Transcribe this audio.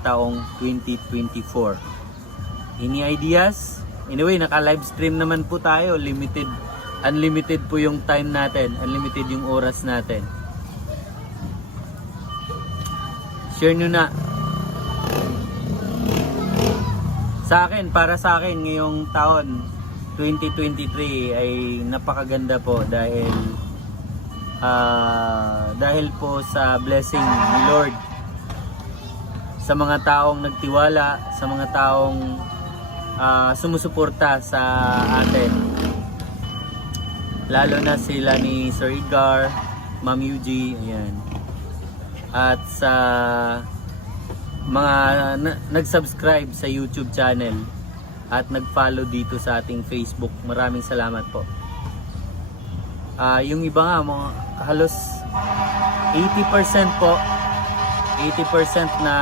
taong 2024. Any ideas? Anyway, naka-live stream naman po tayo. Unlimited po yung time natin. Unlimited yung oras natin. Share nyo na. Para sa akin, ngayong taon 2023 ay napakaganda po dahil po sa blessing ni Lord sa mga taong nagtiwala, sa mga taong sumusuporta sa atin. Lalo na sila ni Sir Edgar, Ma'am Yuji, ayan. At sa mga nag-subscribe sa YouTube channel at nag-follow dito sa ating Facebook. Maraming salamat po. Yung iba nga, mga halos 80% po, 80% na